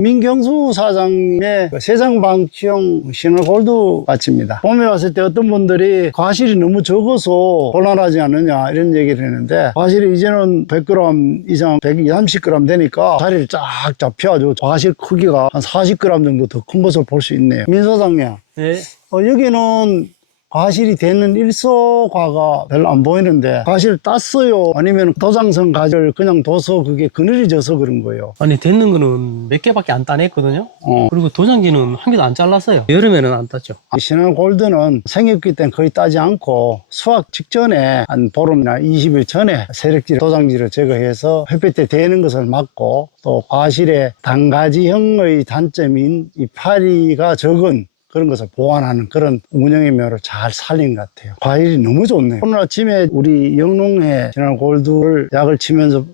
민경수 사장님의 세상방치용 시너골드 밭입니다. 봄에 왔을 때 어떤 분들이 과실이 너무 적어서 곤란하지 않느냐 이런 얘기를 했는데, 과실이 이제는 100g 이상 130g 되니까 자리를 쫙 잡혀가지고 과실 크기가 한 40g 정도 더 큰 것을 볼 수 있네요. 민 사장님, 네. 여기는 과실이 되는 일소과가 별로 안 보이는데 과실 땄어요? 아니면 도장성 과실 그냥 둬서 그게 그늘이 져서 그런 거예요? 아니, 됐는 거는 몇 개밖에 안 따냈거든요. 그리고 도장지는 한 개도 안 잘랐어요. 여름에는 안 땄죠. 신한골드는 생육기 때는 거의 따지 않고 수확 직전에 한 보름이나 20일 전에 세력질 도장지를 제거해서 햇볕에 대는 것을 막고, 또 과실의 단가지형의 단점인 이파리가 적은 그런 것을 보완하는 그런 운영의 묘를 잘 살린 것 같아요. 과일이 너무 좋네요. 오늘 아침에 우리 영농회 신한골드를 약을 치면서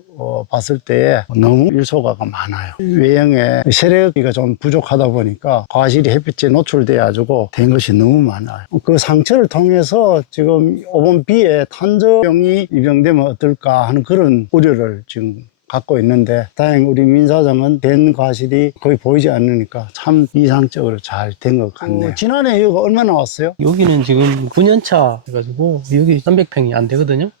봤을 때 너무 일소가가 많아요. 외형에 세력이 좀 부족하다 보니까 과실이 햇빛에 노출돼가지고 된 것이 너무 많아요. 그 상처를 통해서 지금 이번 비에 탄저병이 입양되면 어떨까 하는 그런 우려를 지금 갖고 있는데, 다행히 우리 민 사장은 된 과실이 거의 보이지 않으니까 참 이상적으로 잘 된 것 같네요. 지난해 이거 얼마나 왔어요? 여기는 지금 9년차 해가지고 여기 300평이 안 되거든요.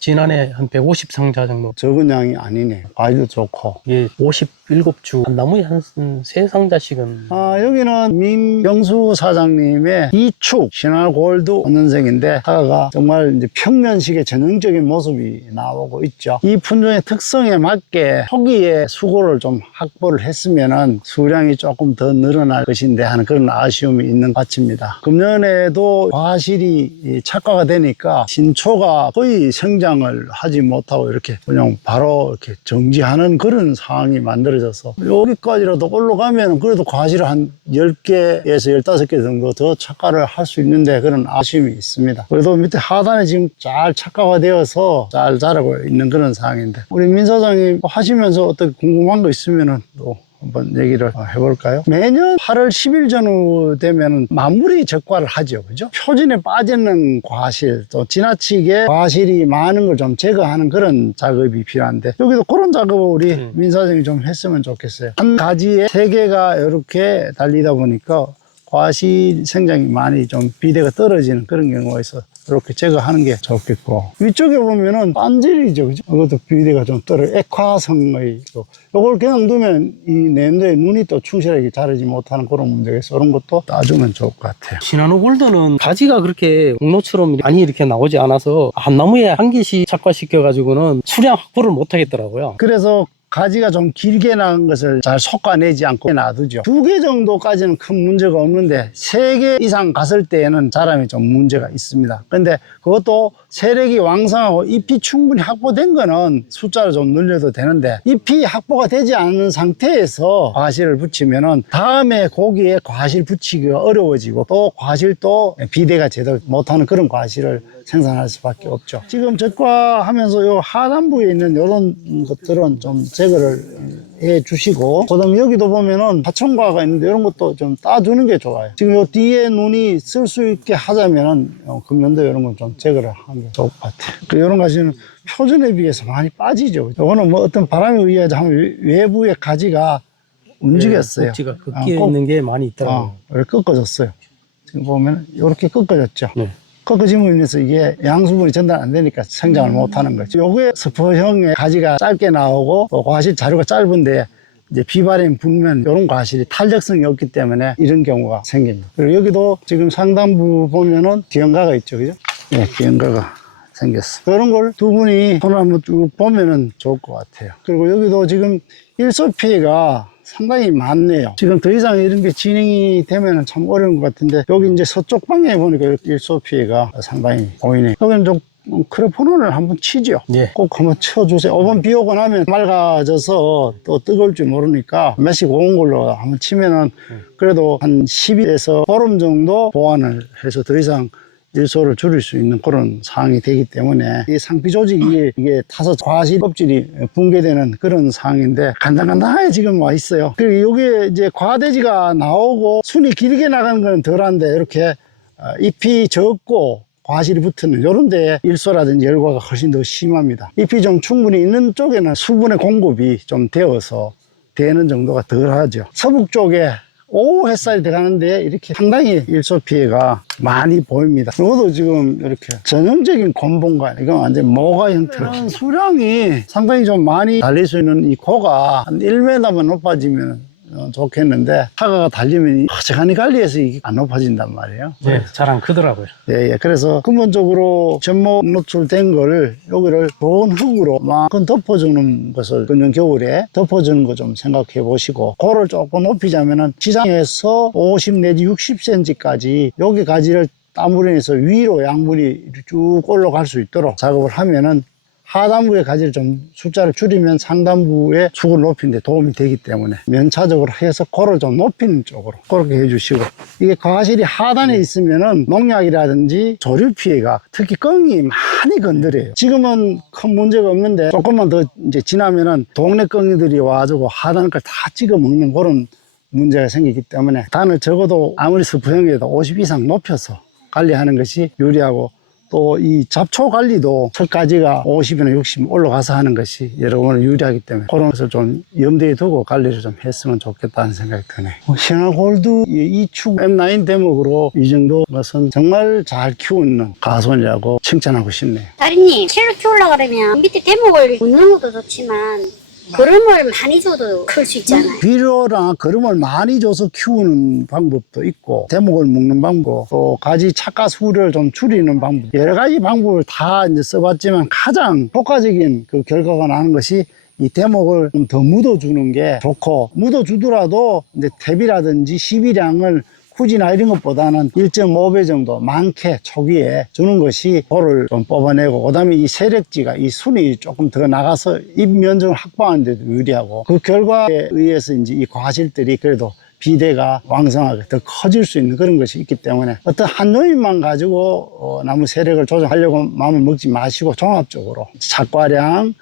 지난해 한 150상자 정도. 적은 양이 아니네. 과일도 좋고. 이게 57주, 나무에 한 3상자씩은. 여기는 민경수 사장님의 이축 신화골드 원년생인데, 사과가 정말 이제 평면식의 전형적인 모습이 나오고 있죠. 이 품종의 특성에 맞게 초기에 수고를 좀 확보를 했으면은 수량이 조금 더 늘어날 것인데 하는 그런 아쉬움이 있는 밭입니다. 금년에도 과실이 착과가 되니까 신초가 거의 성장을 하지 못하고 이렇게 그냥 바로 이렇게 정지하는 그런 상황이 만들어져서, 여기까지라도 올라가면 그래도 과실을 한 10개에서 15개 정도 더 착과를 할 수 있는데 그런 아쉬움이 있습니다. 그래도 밑에 하단에 지금 잘 착과가 되어서 잘 자라고 있는 그런 상황인데, 우리 민 사장님 하시면서 어떻게 궁금한 거 있으면은 또 한번 얘기를 해볼까요? 매년 8월 10일 전후 되면 마무리 적과를 하죠. 그죠? 표준에 빠지는 과실, 또 지나치게 과실이 많은 걸 좀 제거하는 그런 작업이 필요한데, 여기도 그런 작업을 우리 민 사장님이 좀 했으면 좋겠어요. 한 가지에 3개가 이렇게 달리다 보니까 과실 생장이 많이 좀 비대가 떨어지는 그런 경우가 있어 이렇게 제거하는 게 좋겠고, 위쪽에 보면은 빤질이죠. 그죠? 이것도 비대가 좀 액화성의, 이걸 그냥 두면 이 내년도에 눈이 또 충실하게 자라지 못하는 그런 문제가 있어. 이런 것도 따주면 좋을 것 같아요. 시나노골드는 가지가 그렇게 공로처럼 많이 이렇게 나오지 않아서 한 나무에 한 개씩 착과시켜가지고는 수량 확보를 못 하겠더라고요. 그래서 가지가 좀 길게 나간 것을 잘 솎아내지 않고 놔두죠. 2개 정도까지는 큰 문제가 없는데 3개 이상 갔을 때에는 자람이 좀 문제가 있습니다. 근데 그것도 세력이 왕성하고 잎이 충분히 확보된 거는 숫자를 좀 늘려도 되는데, 잎이 확보가 되지 않은 상태에서 과실을 붙이면은 다음에 거기에 과실 붙이기가 어려워지고, 또 과실도 비대가 제대로 못하는 그런 과실을 생산할 수밖에 없죠. 지금 적과하면서 요 하단부에 있는 이런 것들은 좀 제거를 해 주시고, 그 다음에 여기도 보면은 하천과가 있는데 이런 것도 좀 따주는 게 좋아요. 지금 요 뒤에 눈이 쓸 수 있게 하자면은 금년도 이런 건 좀 제거를 하는 게 좋을 것 같아요. 이런 가지는 표준에 비해서 많이 빠지죠. 이거는 뭐 어떤 바람에 의해서 하면 외부의 가지가 움직였어요. 꼭지가 꺾여 있는 게 많이 있더라고요. 이렇게 꺾어졌어요. 지금 보면 이렇게 꺾어졌죠. 네. 꺾어짐으로 인해서 이게 양수분이 전달 안 되니까 성장을 못 하는 거죠. 요게 스퍼형의 가지가 짧게 나오고, 또 과실 자루가 짧은데 이제 비바람이 불면 이런 과실이 탄력성이 없기 때문에 이런 경우가 생깁니다. 그리고 여기도 지금 상단부 보면은 기형가가 있죠. 그죠? 네, 기형가가 생겼어. 이런 걸 두 분이 손을 한번 쭉 보면은 좋을 것 같아요. 그리고 여기도 지금 일소 피해가 상당히 많네요. 지금 더 이상 이런 게 진행이 되면 참 어려운 것 같은데, 여기 이제 서쪽 방향에 보니까 일소 피해가 상당히 보이네요. 여기는 좀 크레포논을 한번 치죠. 네. 꼭 한번 쳐주세요. 이번 비 오고 나면 맑아져서 또 뜨거울 줄 모르니까 몇씩 온 걸로 한번 치면은 그래도 한 10일에서 보름 정도 보완을 해서 더 이상 일소를 줄일 수 있는 그런 상황이 되기 때문에, 이 상피 조직이 이게 타서 과실 껍질이 붕괴되는 그런 상황인데 간당간당하게 지금 와 있어요. 그리고 여기에 이제 과대지가 나오고 순이 길게 나가는 건 덜한데, 이렇게 잎이 적고 과실이 붙는 이런 데에 일소라든지 열과가 훨씬 더 심합니다. 잎이 좀 충분히 있는 쪽에는 수분의 공급이 좀 되어서 되는 정도가 덜 하죠. 서북 쪽에 오후 햇살이 들어가는데 이렇게 상당히 일소 피해가 많이 보입니다. 이것도 지금 이렇게 전형적인 곤봉관, 이건 완전 모가 형태로 수량이 상당히 좀 많이 달릴 수 있는 이 고가 한 1m만 높아지면 좋겠는데 사과가 달리면 어지간히 관리해서 이게 안 높아진단 말이에요. 네, 잘 안 크더라고요. 예, 예. 그래서 근본적으로 전목 노출된 걸 여기를 좋은 흙으로 만큼 덮어주는 것을 그년 겨울에 덮어주는 거 좀 생각해 보시고 고를 조금 높이자면은 지상에서 50 내지 60cm까지 여기 가지를 따물어내서 위로 양분이 쭉 올라갈 수 있도록 작업을 하면은 하단부의 가지를 좀 숫자를 줄이면 상단부의 축을 높이는 데 도움이 되기 때문에 면차적으로 해서 고를 좀 높이는 쪽으로 그렇게 해주시고, 이게 과실이 하단에 있으면은 농약이라든지 조류 피해가 특히 껑이 많이 건드려요. 지금은 큰 문제가 없는데 조금만 더 이제 지나면은 동네 껑이들이 와가지고 하단 걸 다 찍어 먹는 그런 문제가 생기기 때문에 단을 적어도 아무리 스프형이라도 50 이상 높여서 관리하는 것이 유리하고, 또 이 잡초 관리도 첫 가지가 50이나 60 올라가서 하는 것이 여러분을 유리하기 때문에 그런 것을 좀 염두에 두고 관리를 좀 했으면 좋겠다는 생각이 드네요. 신화골드 이축 M9 대목으로 이 정도 것은 정말 잘 키우는 가손이라고 칭찬하고 싶네요. 다리님, 채로 키우려고 그러면 밑에 대목을 묻는 것도 좋지만 거름을 많이 줘도 클 수 있잖아요. 비료나 거름을 많이 줘서 키우는 방법도 있고, 대목을 묶는 방법, 또 가지 착가 수를 좀 줄이는 방법, 여러 가지 방법을 다 이제 써봤지만 가장 효과적인 그 결과가 나는 것이 이 대목을 좀 더 묻어주는 게 좋고, 묻어주더라도 이제 탭이라든지 시비량을 후지나 이런 것보다는 1.5배 정도 많게 초기에 주는 것이 볼을 좀 뽑아내고, 그 다음에 이 세력지가 이 순이 조금 더 나가서 잎 면적을 확보하는 데도 유리하고, 그 결과에 의해서 이제 이 과실들이 그래도 비대가 왕성하게 더 커질 수 있는 그런 것이 있기 때문에 어떤 한 요인만 가지고 나무 세력을 조정하려고 마음을 먹지 마시고 종합적으로 착과량,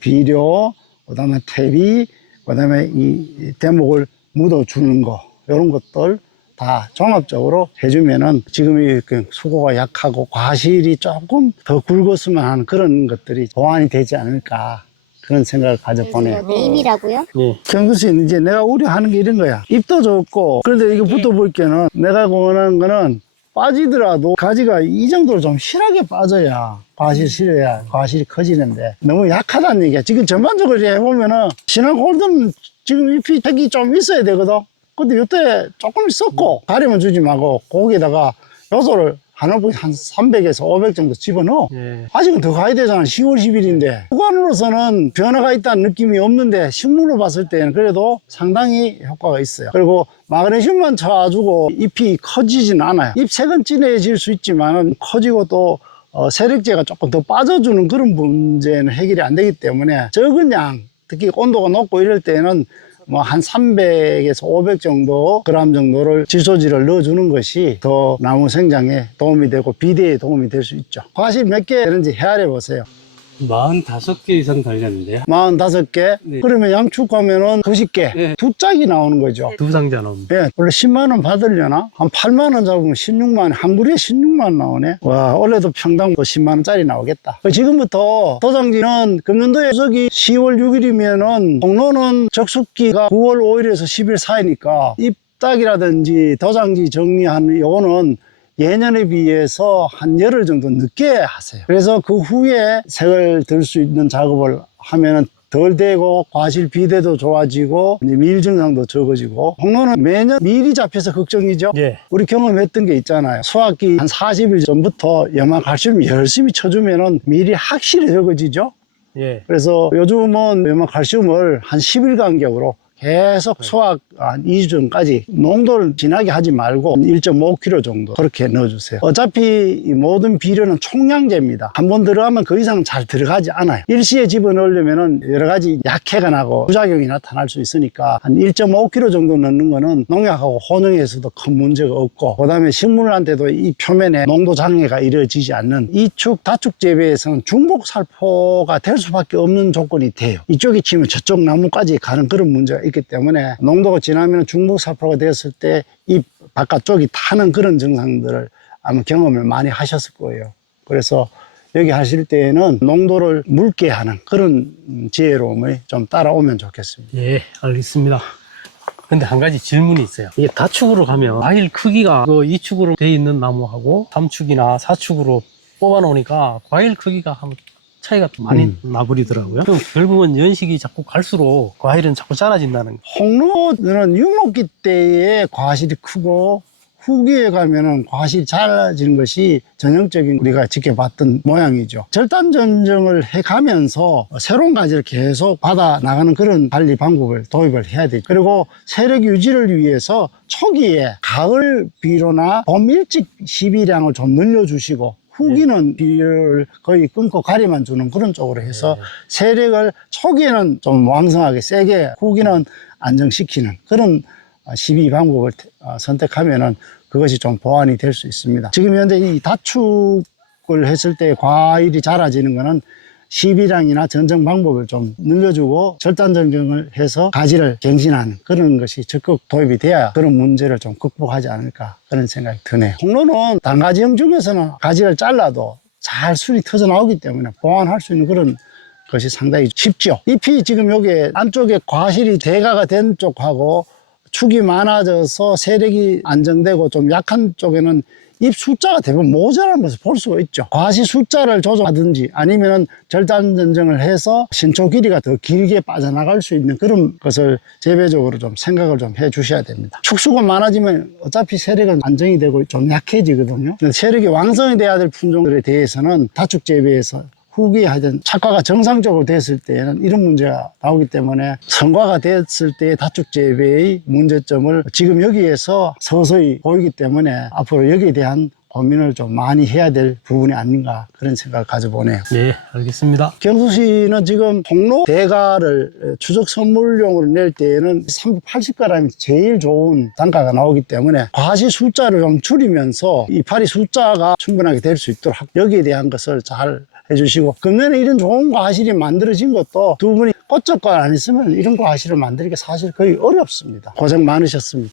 비료, 그 다음에 퇴비, 그 다음에 이 대목을 묻어주는 거, 이런 것들 다 종합적으로 해주면은 지금 이렇게 수고가 약하고 과실이 조금 더 굵었으면 하는 그런 것들이 보완이 되지 않을까, 그런 생각을 가져보네요. 네임이라고요? 네. 경수씨, 이제 내가 우려하는 게 이런 거야. 잎도 좋고, 그런데 이게 붙어볼 게는 내가 원하는 거는 빠지더라도 가지가 이 정도로 좀 실하게 빠져야 과실 실어야 과실이 커지는데 너무 약하다는 얘기야. 지금 전반적으로 해보면은 신화골드는 지금 잎이 색이 좀 있어야 되거든. 근데 이때 조금 썩고 가리면 주지 말고 거기에다가 요소를 한 300에서 500 정도 집어넣어. 예. 아직은 더 가야 되잖아. 10월 10일인데 후관으로서는 변화가 있다는 느낌이 없는데 식물로 봤을 때는 그래도 상당히 효과가 있어요. 그리고 마그네슘만 쳐주고 잎이 커지진 않아요. 잎색은 진해질 수 있지만 커지고 또 세력제가 조금 더 빠져주는 그런 문제는 해결이 안 되기 때문에 적은 양, 특히 온도가 높고 이럴 때는 뭐 한 300에서 500 정도 그램 정도를 질소지를 넣어주는 것이 더 나무 생장에 도움이 되고 비대에 도움이 될 수 있죠. 과실 몇 개 되는지 헤아려 보세요. 45개 이상 달렸는데요. 45개? 네. 그러면 양축하면은 90개. 네. 두 짝이 나오는 거죠. 두 상자 나옵니다. 예, 원래 10만 원 받으려나? 한 8만 원 잡으면 16만 원, 한 그루에 16만 원 나오네. 와, 원래도 평당 10만 원짜리 나오겠다. 지금부터 도장지는 금년도에 추석이 10월 6일이면은 공로는 적숙기가 9월 5일에서 10일 사이니까 잎딱이라든지 도장지 정리하는 요거는 예년에 비해서 한 열흘 정도 늦게 하세요. 그래서 그 후에 색을 들 수 있는 작업을 하면은 덜 되고 과실 비대도 좋아지고 이제 밀 증상도 적어지고, 홍로는 매년 밀이 잡혀서 걱정이죠. 예. 우리 경험했던 게 있잖아요. 수확기 한 40일 전부터 염화칼슘 열심히 쳐주면은 밀이 확실히 적어지죠. 예. 그래서 요즘은 염화칼슘을 한 10일 간격으로 계속 수확 한 2주 전까지 농도를 진하게 하지 말고 1.5kg 정도 그렇게 넣어주세요. 어차피 이 모든 비료는 총량제입니다. 한번 들어가면 그 이상 잘 들어가지 않아요. 일시에 집어넣으려면 여러 가지 약해가 나고 부작용이 나타날 수 있으니까 한 1.5kg 정도 넣는 거는 농약하고 혼용에서도 큰 문제가 없고, 그 다음에 식물한테도 이 표면에 농도 장애가 이루어지지 않는 이축 다축 재배에서는 중복 살포가 될 수밖에 없는 조건이 돼요. 이쪽이 치면 저쪽 나무까지 가는 그런 문제가 있기 때문에 농도가 지나면 중복 살포가 되었을 때 이 바깥쪽이 타는 그런 증상들을 아마 경험을 많이 하셨을 거예요. 그래서 여기 하실 때에는 농도를 묽게 하는 그런 지혜로움이 좀 따라오면 좋겠습니다. 예, 알겠습니다. 근데 한 가지 질문이 있어요. 이게 다축으로 가면 과일 크기가 그 2축으로 돼 있는 나무하고 3축이나 4축으로 뽑아 놓으니까 과일 크기가 한 차이가 좀 많이 나버리더라고요. 그럼 결국은 연식이 자꾸 갈수록 과일은 자꾸 작아진다는 거. 홍로는 유목기 때에 과실이 크고 후기에 가면은 과실이 작아지는 것이 전형적인 우리가 지켜봤던 모양이죠. 절단 전정을 해가면서 새로운 가지를 계속 받아 나가는 그런 관리 방법을 도입을 해야 되죠. 그리고 세력 유지를 위해서 초기에 가을 비료나 봄 일찍 시비량을 좀 늘려주시고 후기는 비료를 거의 끊고 가리만 주는 그런 쪽으로 해서 세력을 초기에는 좀 왕성하게 세게 후기는 안정시키는 그런 시비 방법을 선택하면은 그것이 좀 보완이 될 수 있습니다. 지금 현재 이 다축을 했을 때 과일이 자라지는 거는 시비량이나 전정 방법을 좀 늘려주고 절단 전정을 해서 가지를 갱신하는 그런 것이 적극 도입이 돼야 그런 문제를 좀 극복하지 않을까 그런 생각이 드네요. 홍로는 단가지형 중에서는 가지를 잘라도 잘 순이 터져 나오기 때문에 보완할 수 있는 그런 것이 상당히 쉽죠. 잎이 지금 여기 안쪽에 과실이 대가가 된 쪽하고 축이 많아져서 세력이 안정되고 좀 약한 쪽에는 잎 숫자가 대부분 모자라는 것을 볼 수가 있죠. 과시 숫자를 조정하든지 아니면 절단 전정을 해서 신초 길이가 더 길게 빠져나갈 수 있는 그런 것을 재배적으로 좀 생각을 좀 해 주셔야 됩니다. 축수가 많아지면 어차피 세력은 안정이 되고 좀 약해지거든요. 세력이 왕성이 돼야 될 품종들에 대해서는 다축 재배에서 후기에 하여튼 착과가 정상적으로 됐을 때에는 이런 문제가 나오기 때문에 성과가 됐을 때의 다축 재배의 문제점을 지금 여기에서 서서히 보이기 때문에 앞으로 여기에 대한 고민을 좀 많이 해야 될 부분이 아닌가 그런 생각을 가져보네요. 네, 알겠습니다. 경수씨는 지금 홍로 대가를 추적 선물용으로 낼 때에는 380g이 제일 좋은 단가가 나오기 때문에 과시 숫자를 좀 줄이면서 이파리 숫자가 충분하게 될 수 있도록 여기에 대한 것을 잘 해주시고 금년에 이런 좋은 과실이 만들어진 것도 두 분이 꽃적과 안 있으면 이런 과실을 만들기 사실 거의 어렵습니다. 고생 많으셨습니다.